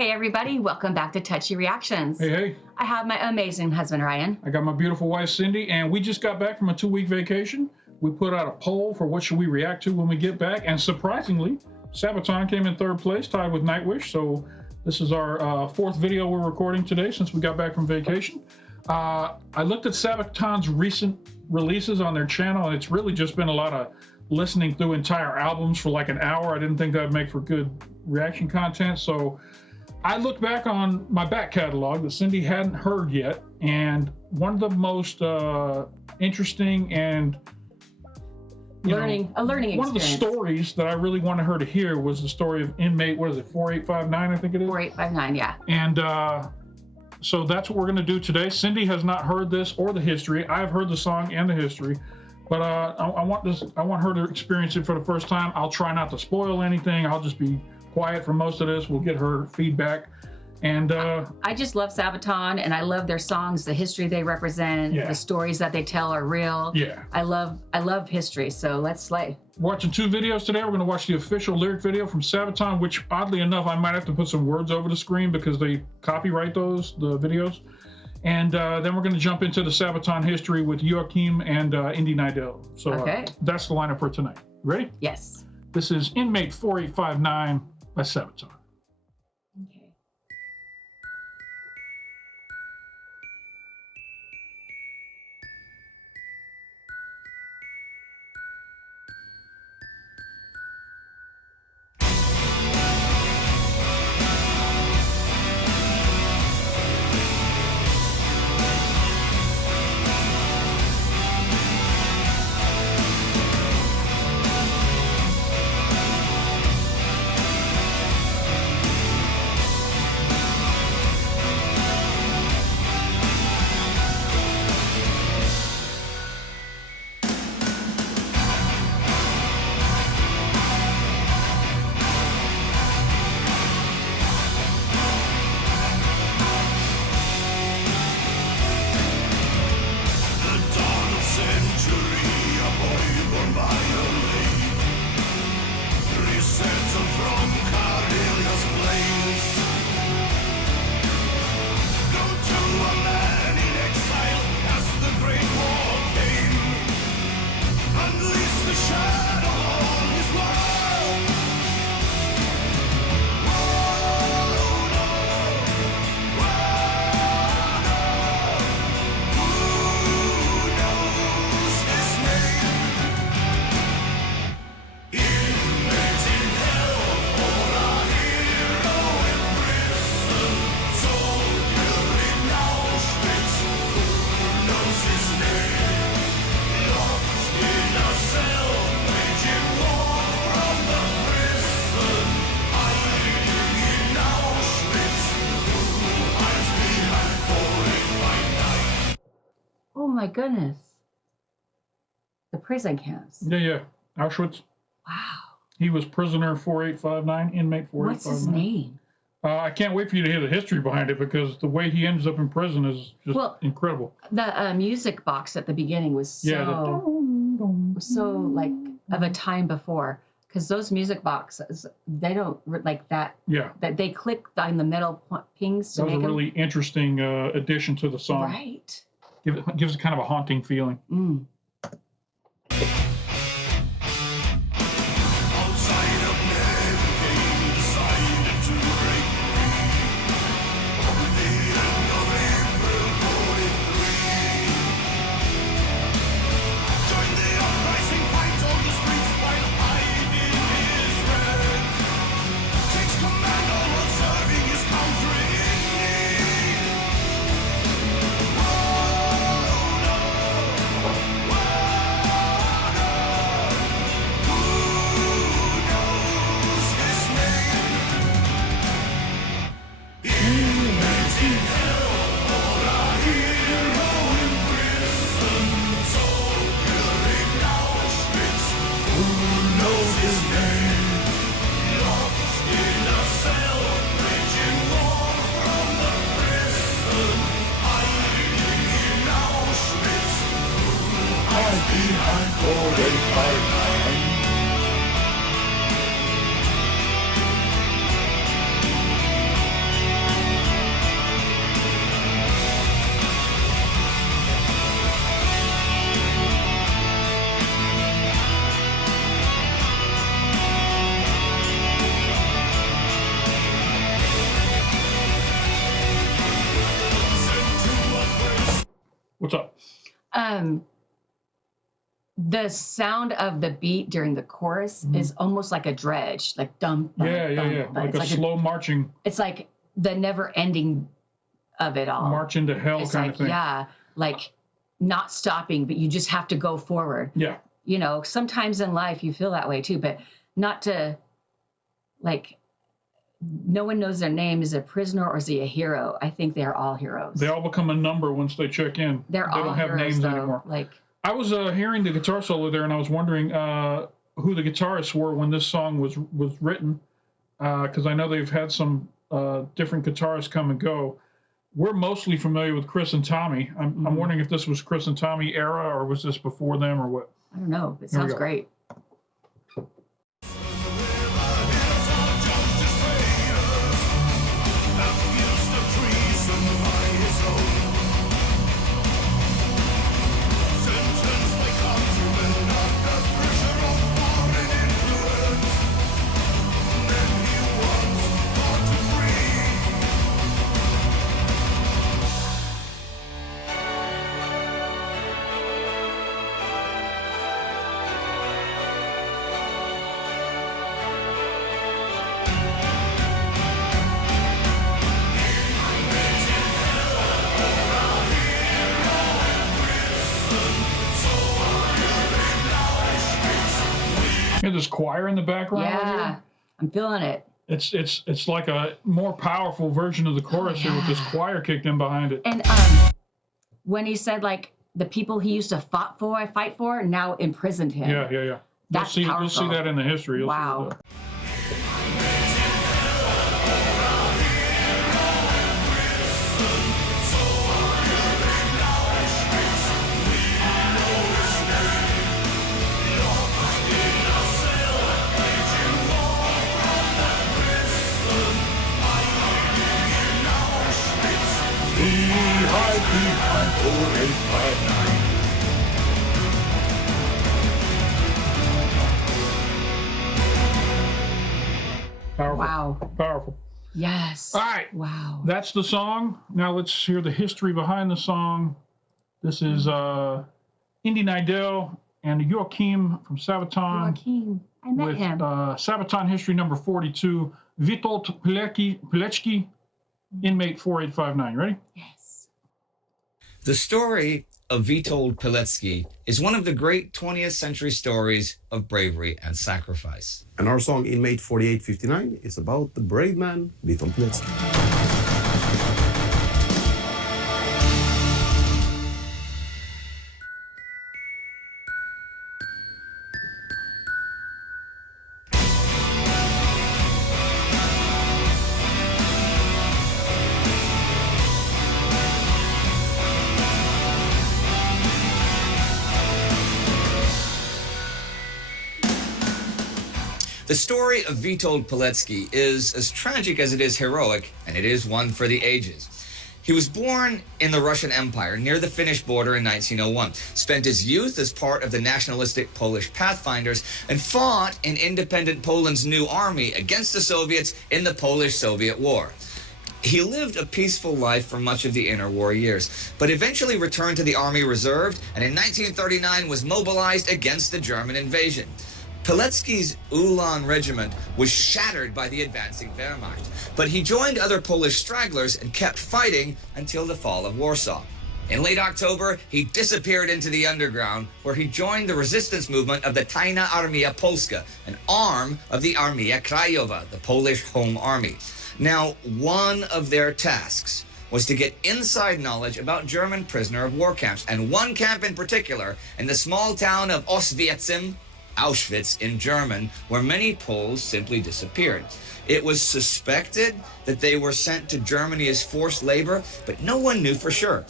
Hey everybody, welcome back to Touchy Reactions. Hey. I have my amazing husband, Ryan. I got my beautiful wife, Cindy, and we just got back from a 2-week vacation. We put out a poll for what should we react to when we get back, and surprisingly, Sabaton came in third place, tied with Nightwish, so this is our fourth video we're recording today since we got back from vacation. I looked at Sabaton's recent releases on their channel, and it's really just been a lot of listening through entire albums for like an hour. I didn't think that'd make for good reaction content, so I looked back on my back catalog that Cindy hadn't heard yet, and one of the most interesting and a learning experience. One of the stories that I really wanted her to hear was the story of Inmate. What is it, 4859? I think it is. 4859, yeah. And so that's what we're going to do today. Cindy has not heard this or the history. I've heard the song and the history, but I want her to experience it for the first time. I'll try not to spoil anything. I'll just be quiet for most of this. We'll get her feedback. And I just love Sabaton, and I love their songs, the history they represent, the stories that they tell are real. Yeah. I love history, so let's slay. Watching two videos today. We're going to watch the official lyric video from Sabaton, which oddly enough, I might have to put some words over the screen because they copyright the videos. And then we're going to jump into the Sabaton history with Joachim and Indy Nidell. So that's the lineup for tonight. Ready? Yes. This is Inmate 4859 by Sabaton. Okay. Oh my goodness. The prison camps. Yeah. Auschwitz. Wow. He was prisoner 4859, inmate 4859. What's his name? I can't wait for you to hear the history behind it because the way he ends up in prison is just incredible. The music box at the beginning was so like of a time before, because those music boxes, they don't like that. Yeah. That they click on the metal pings to make it. That was a really interesting addition to the song. Right. Gives it kind of a haunting feeling. Mm. Whoa! the sound of the beat during the chorus is almost like a dredge, like dum, dum, Yeah. dum. Like It's a slow marching. It's like the never ending of it all. March into hell It's kind like, of thing. yeah, like not stopping, but you just have to go forward. Yeah. You know, sometimes in life you feel that way too, but not to, like, no one knows their name. Is a prisoner or is he a hero? I think they're all heroes. They all become a number once they check in. They don't have heroes, names though. anymore. Like, I was hearing the guitar solo there, and I was wondering who the guitarists were when this song was written, because I know they've had some different guitarists come and go. We're mostly familiar with Chris and Tommy. I'm wondering if this was Chris and Tommy era, or was this before them, or what? I don't know. It sounds great. You know, this choir in the background. Yeah, I'm feeling it. It's like a more powerful version of the chorus here with this choir kicked in behind it. And when he said, like, the people he used to fight for now imprisoned him. Yeah. That's powerful. You'll see that in the history. Wow. Powerful. Wow. Powerful. Yes. All right. Wow. That's the song. Now let's hear the history behind the song. This is Indy Nidell and Joachim from Sabaton. Joachim. I met him. Sabaton History number 42. Witold Pilecki, Inmate 4859. Ready? Yes. The story of Witold Pilecki is one of the great 20th century stories of bravery and sacrifice. And our song Inmate 4859 is about the brave man, Witold Pilecki. The story of Witold Pilecki is as tragic as it is heroic, and it is one for the ages. He was born in the Russian Empire near the Finnish border in 1901, spent his youth as part of the nationalistic Polish Pathfinders, and fought in independent Poland's new army against the Soviets in the Polish-Soviet War. He lived a peaceful life for much of the interwar years, but eventually returned to the Army Reserve, and in 1939 was mobilized against the German invasion. Pilecki's Ulan regiment was shattered by the advancing Wehrmacht, but he joined other Polish stragglers and kept fighting until the fall of Warsaw. In late October, he disappeared into the underground, where he joined the resistance movement of the Tajna Armia Polska, an arm of the Armia Krajowa, the Polish Home Army. Now, one of their tasks was to get inside knowledge about German prisoner of war camps, and one camp in particular in the small town of Oswiecim, Auschwitz in German, where many Poles simply disappeared. It was suspected that they were sent to Germany as forced labor, but no one knew for sure.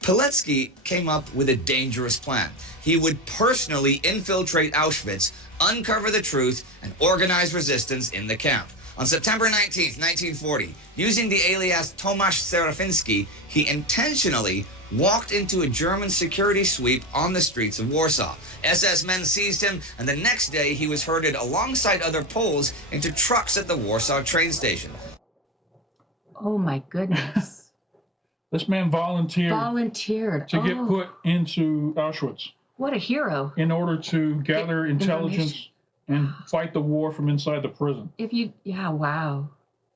Pilecki came up with a dangerous plan. He would personally infiltrate Auschwitz, uncover the truth, and organize resistance in the camp. On September 19, 1940, using the alias Tomasz Serafiński, he intentionally walked into a German security sweep on the streets of Warsaw. SS men seized him, and the next day he was herded alongside other Poles into trucks at the Warsaw train station. Oh my goodness. This man Volunteered. to get put into Auschwitz What a hero. in order to gather intelligence and fight the war from inside the prison. Wow.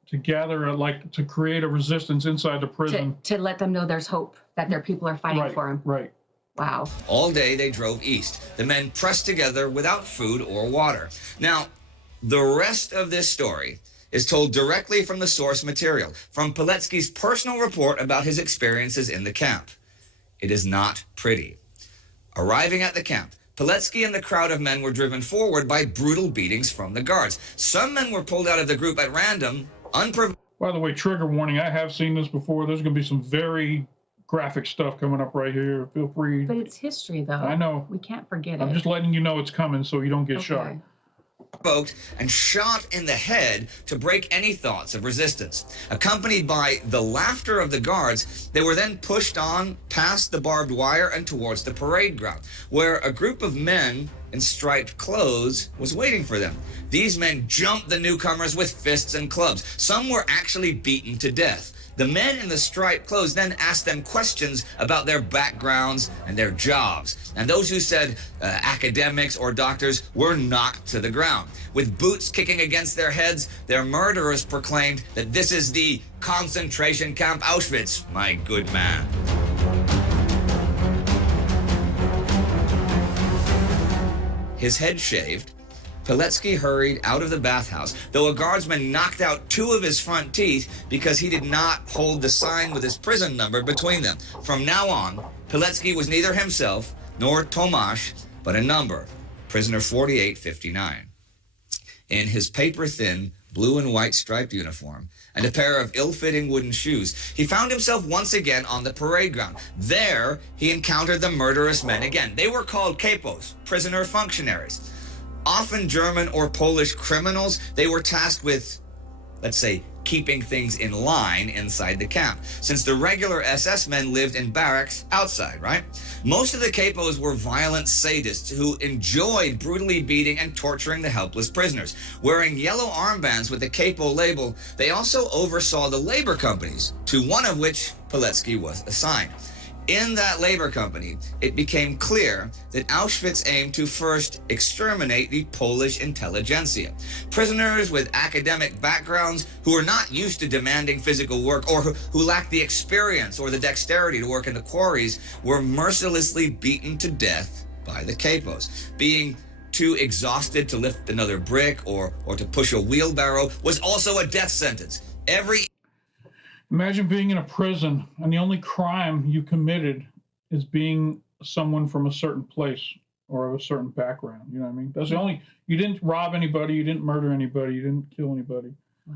To gather, to create a resistance inside the prison. To let them know there's hope, that their people are fighting for him. Right. Wow. All day they drove east. The men pressed together without food or water. Now, the rest of this story is told directly from the source material, from Pilecki's personal report about his experiences in the camp. It is not pretty. Arriving at the camp, Pilecki and the crowd of men were driven forward by brutal beatings from the guards. Some men were pulled out of the group at random, unprovoked. By the way, trigger warning, I have seen this before. There's going to be some very graphic stuff coming up right here. Feel free. But it's history, though. I know. We can't forget I'm it. just letting you know it's coming so you don't get shot. And shot in the head to break any thoughts of resistance. Accompanied by the laughter of the guards, they were then pushed on past the barbed wire and towards the parade ground, where a group of men in striped clothes was waiting for them. These men jumped the newcomers with fists and clubs. Some were actually beaten to death. The men in the striped clothes then asked them questions about their backgrounds and their jobs. And those who said academics or doctors were knocked to the ground. With boots kicking against their heads, their murderers proclaimed that this is the concentration camp Auschwitz, my good man. His head shaved, Pilecki hurried out of the bathhouse, though a guardsman knocked out 2 of his front teeth because he did not hold the sign with his prison number between them. From now on, Pilecki was neither himself nor Tomasz, but a number, prisoner 4859. In his paper-thin blue and white striped uniform and a pair of ill-fitting wooden shoes, he found himself once again on the parade ground. There, he encountered the murderous men again. They were called capos, prisoner functionaries. Often German or Polish criminals, they were tasked with, let's say, keeping things in line inside the camp, since the regular SS men lived in barracks outside, right? Most of the capos were violent sadists who enjoyed brutally beating and torturing the helpless prisoners. Wearing yellow armbands with the capo label, they also oversaw the labor companies, to one of which Pilecki was assigned. In that labor company, it became clear that Auschwitz aimed to first exterminate the Polish intelligentsia. Prisoners with academic backgrounds who were not used to demanding physical work or who lacked the experience or the dexterity to work in the quarries were mercilessly beaten to death by the capos. Being too exhausted to lift another brick or to push a wheelbarrow was also a death sentence. Imagine being in a prison and the only crime you committed is being someone from a certain place or of a certain background. You know what I mean? That's the only, you didn't rob anybody, you didn't murder anybody, you didn't kill anybody. Wow.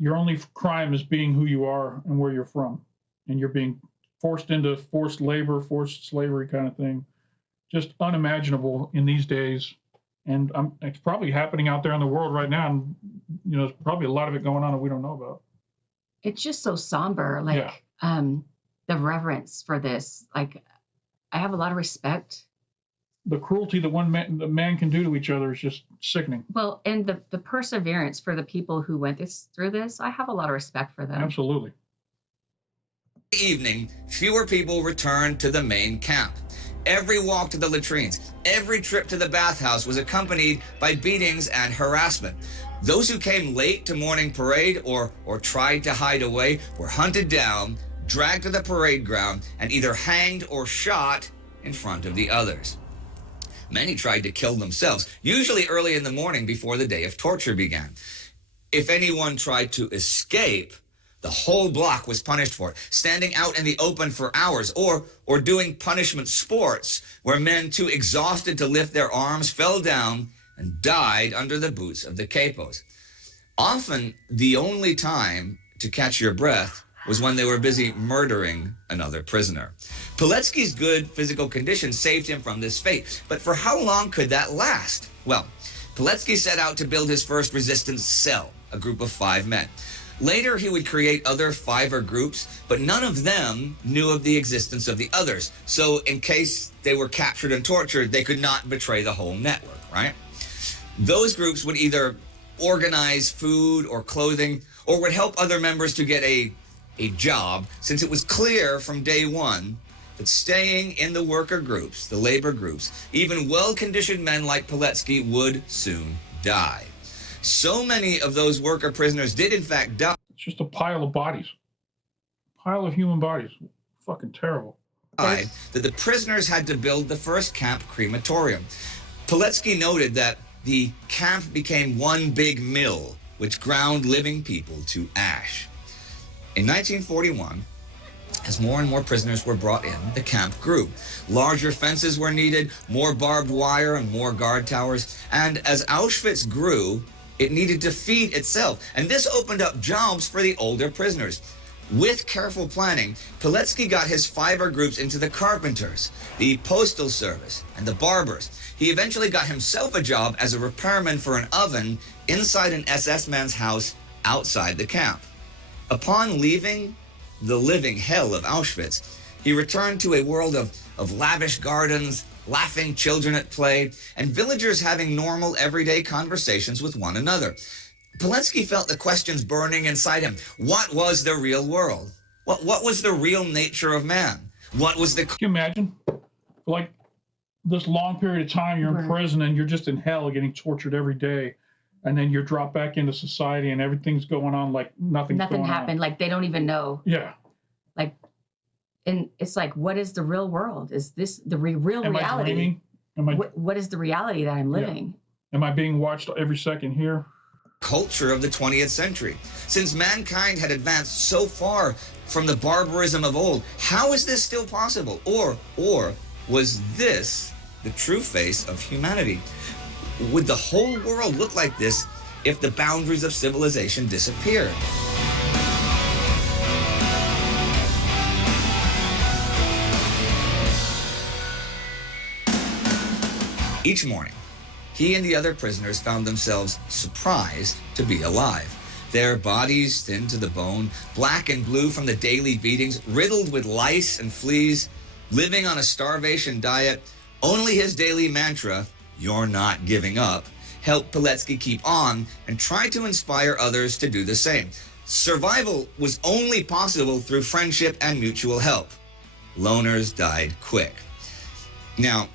Your only crime is being who you are and where you're from. And you're being forced into forced labor, forced slavery kind of thing. Just unimaginable in these days. And it's probably happening out there in the world right now. And, there's probably a lot of it going on that we don't know about. It's just so somber, the reverence for this. I have a lot of respect. The cruelty that the man can do to each other is just sickening. Well, and the perseverance for the people who went through this, I have a lot of respect for them. Absolutely. Evening, fewer people returned to the main camp. Every walk to the latrines, every trip to the bathhouse was accompanied by beatings and harassment. Those who came late to morning parade or tried to hide away were hunted down, dragged to the parade ground, and either hanged or shot in front of the others. Many tried to kill themselves, usually early in the morning before the day of torture began. If anyone tried to escape, the whole block was punished for it, standing out in the open for hours or doing punishment sports where men too exhausted to lift their arms fell down and died under the boots of the capos. Often, the only time to catch your breath was when they were busy murdering another prisoner. Pilecki's good physical condition saved him from this fate, but for how long could that last? Well, Pilecki set out to build his first resistance cell, a group of 5 men. Later, he would create other 5er groups, but none of them knew of the existence of the others. So in case they were captured and tortured, they could not betray the whole network, right? Those groups would either organize food or clothing or would help other members to get a a job, since it was clear from day one that staying in the worker groups, the labor groups, even well-conditioned men like Poletsky would soon die. So many of those worker prisoners did in fact die. It's just a pile of bodies. Pile of human bodies. Fucking terrible. That the prisoners had to build the first camp crematorium. Poletsky noted that the camp became one big mill, which ground living people to ash. In 1941, as more and more prisoners were brought in, the camp grew. Larger fences were needed, more barbed wire and more guard towers. And as Auschwitz grew, it needed to feed itself. And this opened up jobs for the older prisoners. With careful planning, Poletsky got his fiber groups into the carpenters, the postal service, and the barbers. He eventually got himself a job as a repairman for an oven inside an SS man's house outside the camp. Upon leaving the living hell of Auschwitz, he returned to a world of lavish gardens, laughing children at play, and villagers having normal, everyday conversations with one another. Poletsky felt the questions burning inside him. What was the real world? What was the real nature of man? What was the... Can you imagine? Like, this long period of time you're in prison and you're just in hell getting tortured every day. And then you're dropped back into society and everything's going on like nothing happened. Like, they don't even know. Yeah. Like, and it's like, what is the real world? Is this the real Am reality? I dreaming? What is the reality that I'm living? Yeah. Am I being watched every second here? Culture of the 20th century. Since mankind had advanced so far from the barbarism of old, how is this still possible? Or was this the true face of humanity? Would the whole world look like this if the boundaries of civilization disappeared? Each morning, he and the other prisoners found themselves surprised to be alive. Their bodies thin to the bone, black and blue from the daily beatings, riddled with lice and fleas, living on a starvation diet. Only his daily mantra, "You're not giving up," helped Poletsky keep on and try to inspire others to do the same. Survival was only possible through friendship and mutual help. Loners died quick. Now,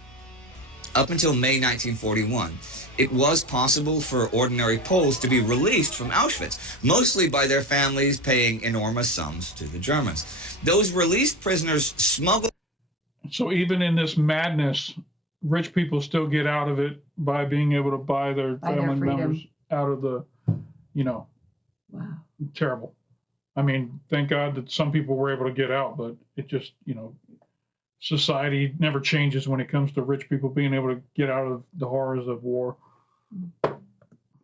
up until May 1941, it was possible for ordinary Poles to be released from Auschwitz, mostly by their families paying enormous sums to the Germans. Those released prisoners smuggled... So even in this madness, rich people still get out of it by being able to buy their family members out of the, wow, terrible. I mean, thank God that some people were able to get out, but it just, society never changes when it comes to rich people being able to get out of the horrors of war.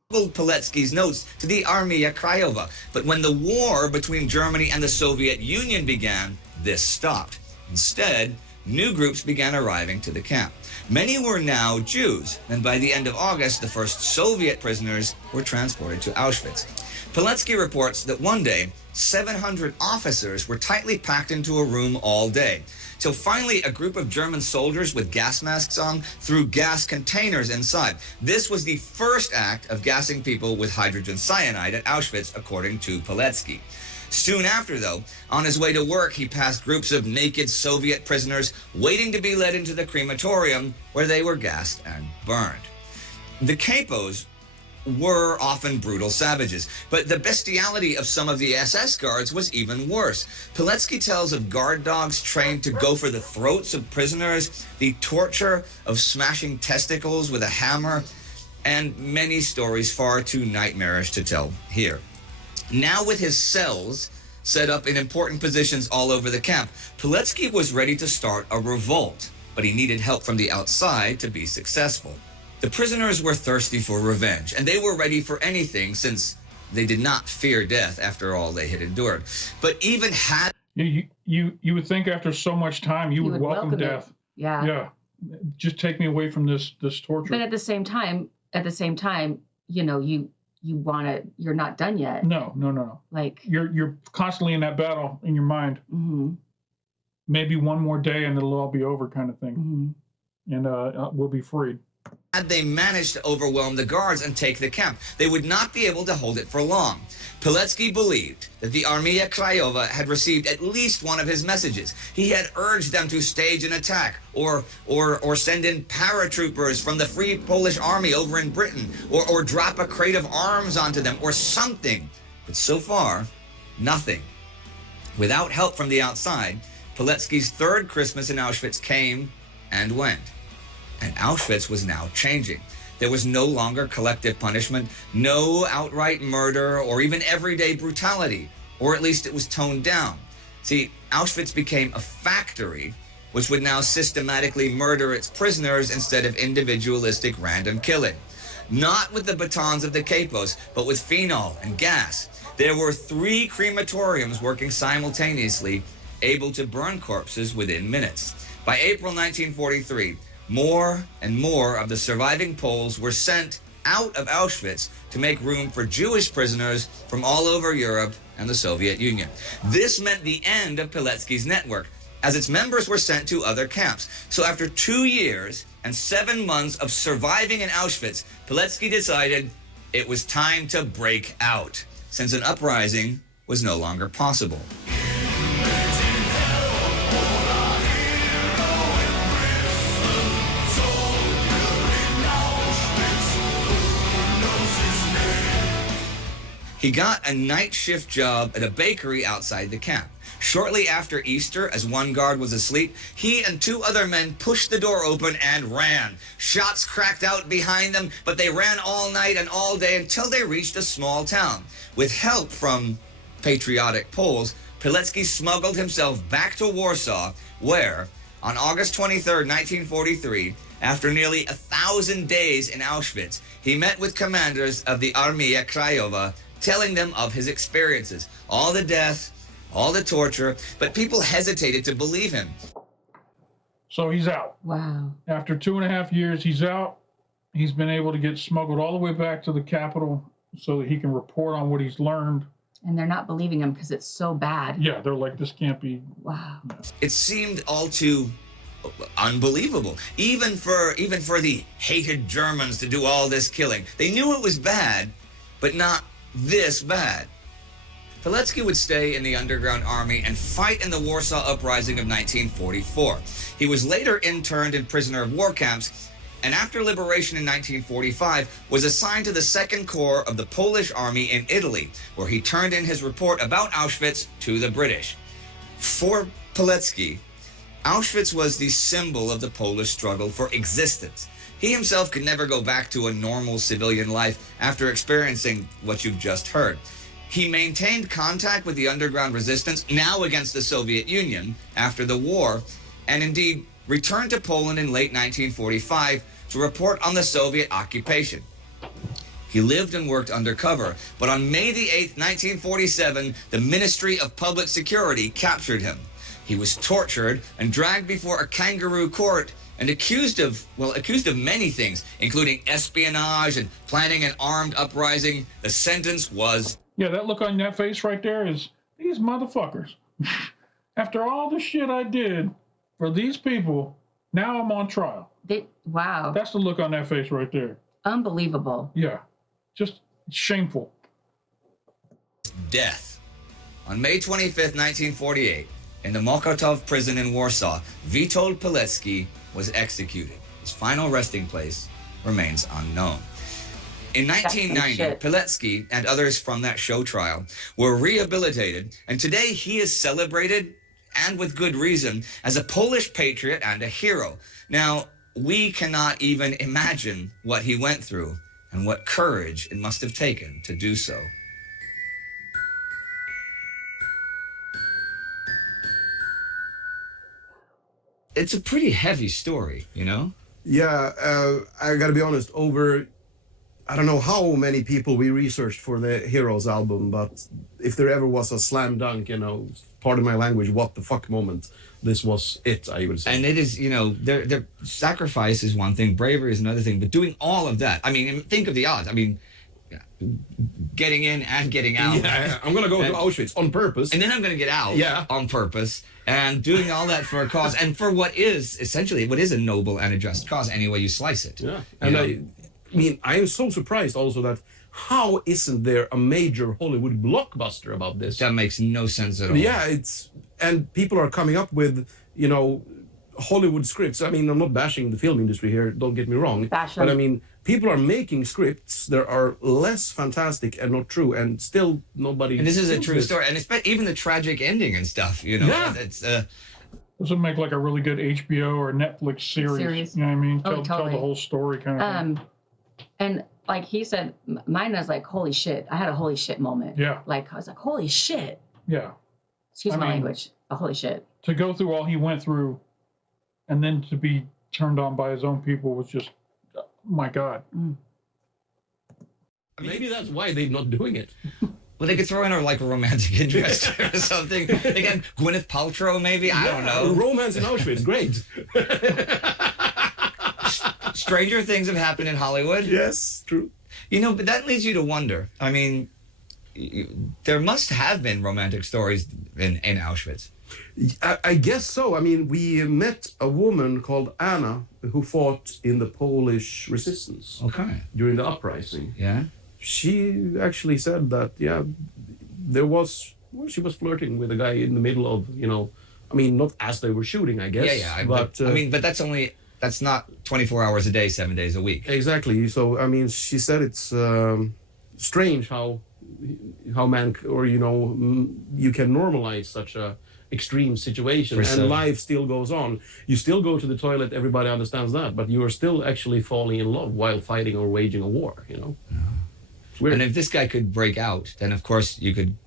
Poletsky's notes to the Armia Krajova, but when the war between Germany and the Soviet Union began, this stopped. Instead, new groups began arriving to the camp. Many were now Jews, and by the end of August, the first Soviet prisoners were transported to Auschwitz. Poletsky reports that one day, 700 officers were tightly packed into a room all day, till finally a group of German soldiers with gas masks on threw gas containers inside. This was the first act of gassing people with hydrogen cyanide at Auschwitz, according to Poletsky. Soon after, though, on his way to work, he passed groups of naked Soviet prisoners waiting to be led into the crematorium where they were gassed and burned. The capos were often brutal savages, but the bestiality of some of the SS guards was even worse. Poletsky tells of guard dogs trained to go for the throats of prisoners, the torture of smashing testicles with a hammer, and many stories far too nightmarish to tell here. Now with his cells set up in important positions all over the camp, Poletsky was ready to start a revolt, but he needed help from the outside to be successful. The prisoners were thirsty for revenge, and they were ready for anything since they did not fear death after all they had endured. But even had... You would think after so much time you would welcome death. Yeah. Yeah. Just take me away from this torture. But at the same time, you're not done yet. No. Like you're constantly in that battle in your mind. Mm-hmm. Maybe one more day and it'll all be over, kind of thing. Mm-hmm. And we'll be freed. Had they managed to overwhelm the guards and take the camp, they would not be able to hold it for long. Pilecki believed that the Armia Krajowa had received at least one of his messages. He had urged them to stage an attack or send in paratroopers from the Free Polish Army over in Britain or drop a crate of arms onto them or something. But so far, nothing. Without help from the outside, Pilecki's third Christmas in Auschwitz came and went. And Auschwitz was now changing. There was no longer collective punishment, no outright murder, or even everyday brutality, or at least it was toned down. See, Auschwitz became a factory which would now systematically murder its prisoners instead of individualistic random killing. Not with the batons of the capos, but with phenol and gas. There were 3 crematoriums working simultaneously, able to burn corpses within minutes. By April 1943, more and more of the surviving Poles were sent out of Auschwitz to make room for Jewish prisoners from all over Europe and the Soviet Union. This meant the end of Pilecki's network, as its members were sent to other camps. So after 2 years and 7 months of surviving in Auschwitz, Pilecki decided it was time to break out, since an uprising was no longer possible. He got a night shift job at a bakery outside the camp. Shortly after Easter, as one guard was asleep, he and 2 other men pushed the door open and ran. Shots cracked out behind them, but they ran all night and all day until they reached a small town. With help from patriotic Poles, Pilecki smuggled himself back to Warsaw, where, on August 23, 1943, after nearly 1,000 days in Auschwitz, he met with commanders of the Armia Krajowa, telling them of his experiences, all the death, all the torture, but people hesitated to believe him. So he's out. Wow. After 2.5 years, he's out. He's been able to get smuggled all the way back to the capital so that he can report on what he's learned. And they're not believing him because it's so bad. Yeah, they're like, this can't be. Wow. It seemed all too unbelievable, even for the hated Germans to do all this killing. They knew it was bad, but not this bad. Pilecki would stay in the underground army and fight in the Warsaw Uprising of 1944. He was later interned in prisoner of war camps, and after liberation in 1945 was assigned to the 2nd Corps of the Polish Army in Italy, where he turned in his report about Auschwitz to the British. For Pilecki, Auschwitz was the symbol of the Polish struggle for existence. He himself could never go back to a normal civilian life after experiencing what you've just heard. He maintained contact with the underground resistance, now against the Soviet Union, after the war, and indeed returned to Poland in late 1945 to report on the Soviet occupation. He lived and worked undercover, but on May the 8th, 1947, the Ministry of Public Security captured him. He was tortured and dragged before a kangaroo court and accused of many things, including espionage and planning an armed uprising. The sentence was... Yeah, that look on that face right there is, these motherfuckers. After all the shit I did for these people, now I'm on trial. Wow. That's the look on that face right there. Unbelievable. Yeah, just shameful. Death. On May 25th, 1948, in the Mokotów prison in Warsaw, Witold Pilecki was executed. His final resting place remains unknown. In 1990, Pilecki and others from that show trial were rehabilitated, and today he is celebrated, and with good reason, as a Polish patriot and a hero. Now, we cannot even imagine what he went through and what courage it must have taken to do so. It's a pretty heavy story, you know? Yeah, I gotta be honest, I don't know how many people we researched for the Heroes album, but if there ever was a slam dunk, pardon my language, what the fuck moment, this was it, I would say. And it is, their sacrifice is one thing, bravery is another thing, but doing all of that, I mean, think of the odds. I mean, getting in and getting out. Yeah, I'm gonna go to Auschwitz on purpose. And then I'm going to get out on purpose and doing all that for a cause and for what is essentially what is a noble and a just cause any way you slice it. Yeah. And I mean, I am so surprised also that how isn't there a major Hollywood blockbuster about this? That makes no sense at all. Yeah, and people are coming up with, you know, Hollywood scripts. I mean, I'm not bashing the film industry here, don't get me wrong. Fashion. But I mean, people are making scripts that are less fantastic and not true, and still nobody. And this is a feels true this. story. And it's even the tragic ending and stuff, you know. Yeah. It's This would make like a really good HBO or Netflix series. You know what I mean? Oh, Tell the whole story kind of thing. And like he said, mine was like, holy shit. I had a holy shit moment. Yeah. Like, I was like, holy shit. Yeah. Excuse I my mean, language. But holy shit. To go through all he went through and then to be turned on by his own people was just, my God. Maybe that's why they're not doing it. well, they could throw in like a romantic interest or something. They got Gwyneth Paltrow, maybe. I don't know. Romance in Auschwitz, great. Stranger things have happened in Hollywood. Yes, true. You know, but that leads you to wonder. I mean, there must have been romantic stories in Auschwitz. I guess so. I mean, we met a woman called Anna who fought in the Polish resistance Okay. during the uprising. Yeah. She actually said that, she was flirting with a guy in the middle of, you know, I mean, not as they were shooting, I guess. Yeah. But, I mean, but that's not 24 hours a day, 7 days a week. Exactly. So, I mean, she said it's strange how man, or, you know, you can normalize such a extreme situation and life still goes on. You still go to the toilet, everybody understands that, but you are still actually falling in love while fighting or waging a war, you know? It's weird. And if this guy could break out, then of course you could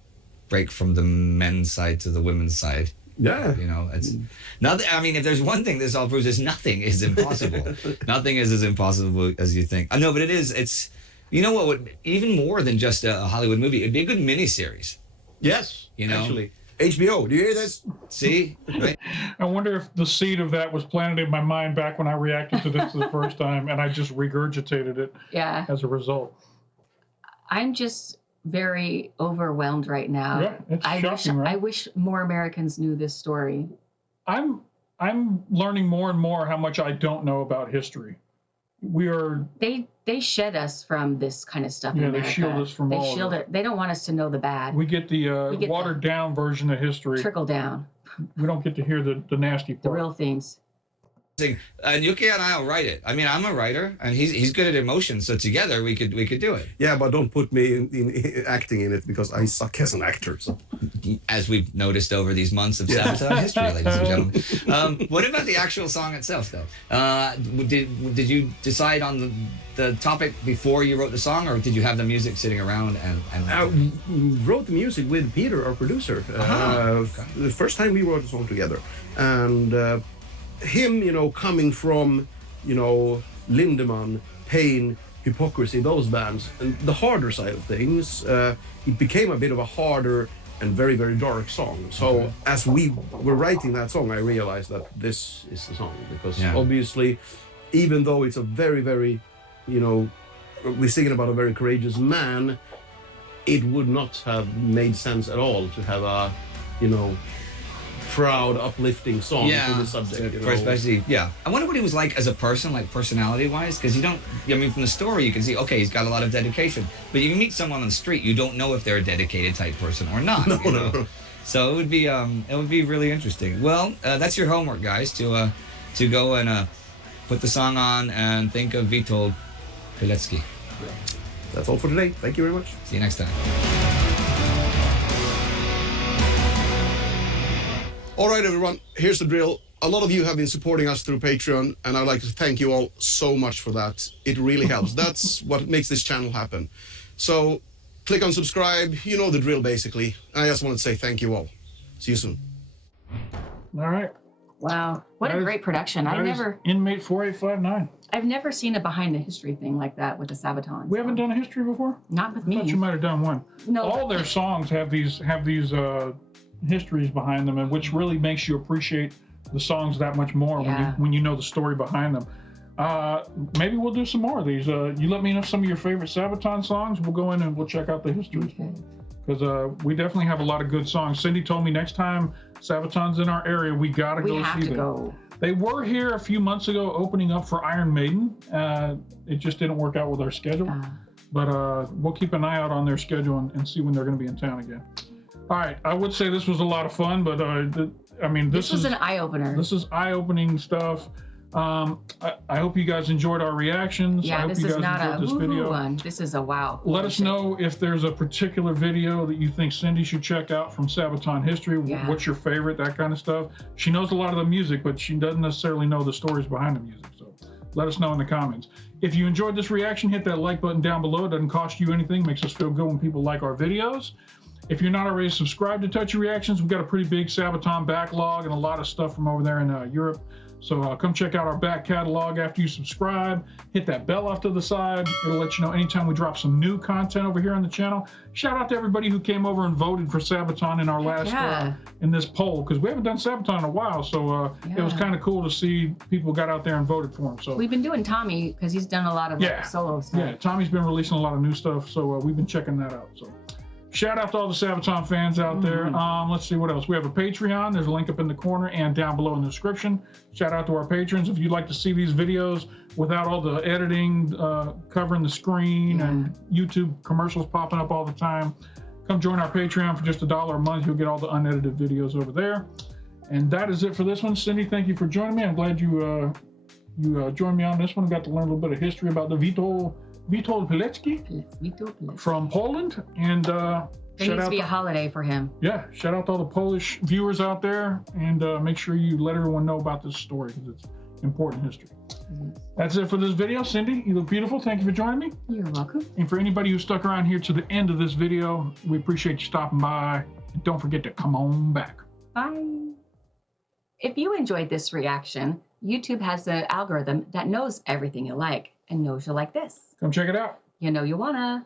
break from the men's side to the women's side. Yeah. You know, it's nothing. I mean, if there's one thing this all proves is nothing is impossible. Nothing is as impossible as you think. I know, but it is. It's, you know what would, even more than just a Hollywood movie, it'd be a good miniseries. Yes, you know? Actually. HBO, do you hear this? See? Right? I wonder if the seed of that was planted in my mind back when I reacted to this the first time and I just regurgitated it as a result. I'm just very overwhelmed right now. Yeah, it's shocking, right? I wish more Americans knew this story. I'm learning more and more how much I don't know about history. They shed us from this kind of stuff in America. They shield us from all of it. They don't want us to know the bad. We get the watered down version of history. Trickle down. We don't get to hear the nasty part. The real things. And Yuki and I'll write it. I mean, I'm a writer, and he's good at emotion, so together we could do it. Yeah, but don't put me in acting in it because I suck as an actor. So. As we've noticed over these months of Sabaton History, ladies and gentlemen. What about the actual song itself, though? Did you decide on the topic before you wrote the song, or did you have the music sitting around and I wrote the music with Peter, our producer. The first time we wrote a song together, and him, you know, coming from, you know, Lindemann, Pain, Hypocrisy, those bands, and the harder side of things, it became a bit of a harder and very, very dark song. So as we were writing that song, I realized that this is the song, because obviously, even though it's a very, very, you know, we're singing about a very courageous man, it would not have made sense at all to have a, you know, proud, uplifting song for the subject. You know? Especially, I wonder what he was like as a person, like personality-wise, because you don't. I mean, from the story, you can see, okay, he's got a lot of dedication, but you meet someone on the street, you don't know if they're a dedicated type person or not. No. So it would be really interesting. Well, that's your homework, guys, to go and put the song on and think of Witold Pilecki. That's all for today. Thank you very much. See you next time. All right, everyone, here's the drill. A lot of you have been supporting us through Patreon, and I'd like to thank you all so much for that. It really helps. That's what makes this channel happen. So click on subscribe. You know the drill, basically. And I just want to say thank you all. See you soon. All right. Wow. What a great production. Inmate 4859. I've never seen a behind the history thing like that with the Sabaton. We haven't done a history before? Not with I me. thought you might have done one. No. All their songs have these histories behind them, and which really makes you appreciate the songs that much more when you know the story behind them. Maybe we'll do some more of these. You let me know some of your favorite Sabaton songs. We'll go in and we'll check out the history. Because we definitely have a lot of good songs. Cindy told me next time Sabaton's in our area, we got to go see them. Go. They were here a few months ago opening up for Iron Maiden. It just didn't work out with our schedule. But we'll keep an eye out on their schedule and see when they're going to be in town again. All right. I would say this was a lot of fun, but I mean, this was an eye-opener. This is eye-opening stuff. I hope you guys enjoyed our reactions. Yeah, I hope this you is guys not a enjoyed this video. one. This is a wow. Let us know if there's a particular video that you think Cindy should check out from Sabaton History. Yeah. What's your favorite, that kind of stuff. She knows a lot of the music, but she doesn't necessarily know the stories behind the music. So let us know in the comments. If you enjoyed this reaction, hit that like button down below. It doesn't cost you anything. Makes us feel good when people like our videos. If you're not already subscribed to Touchy Reactions, we've got a pretty big Sabaton backlog and a lot of stuff from over there in Europe. So come check out our back catalog after you subscribe. Hit that bell off to the side. It'll let you know anytime we drop some new content over here on the channel. Shout out to everybody who came over and voted for Sabaton in our last in this poll, because we haven't done Sabaton in a while. So it was kind of cool to see people got out there and voted for him. So we've been doing Tommy because he's done a lot of like, solo stuff. Yeah, Tommy's been releasing a lot of new stuff. So we've been checking that out. So shout out to all the Sabaton fans out there. Let's see what else. We have a Patreon. There's a link up in the corner and down below in the description. Shout out to our patrons. If you'd like to see these videos without all the editing, covering the screen and YouTube commercials popping up all the time, come join our Patreon for just $1 a month. You'll get all the unedited videos over there. And that is it for this one. Cindy, thank you for joining me. I'm glad you joined me on this one. Got to learn a little bit of history about the Witold Pilecki from Poland, and there needs to be a holiday for him. Yeah, shout out to all the Polish viewers out there, and make sure you let everyone know about this story because it's important history. That's it for this video. Cindy, you look beautiful. Thank you for joining me. You're welcome. And for anybody who stuck around here to the end of this video, we appreciate you stopping by. And don't forget to come on back. Bye. If you enjoyed this reaction, YouTube has an algorithm that knows everything you like and knows you like this. Come check it out. You know you wanna.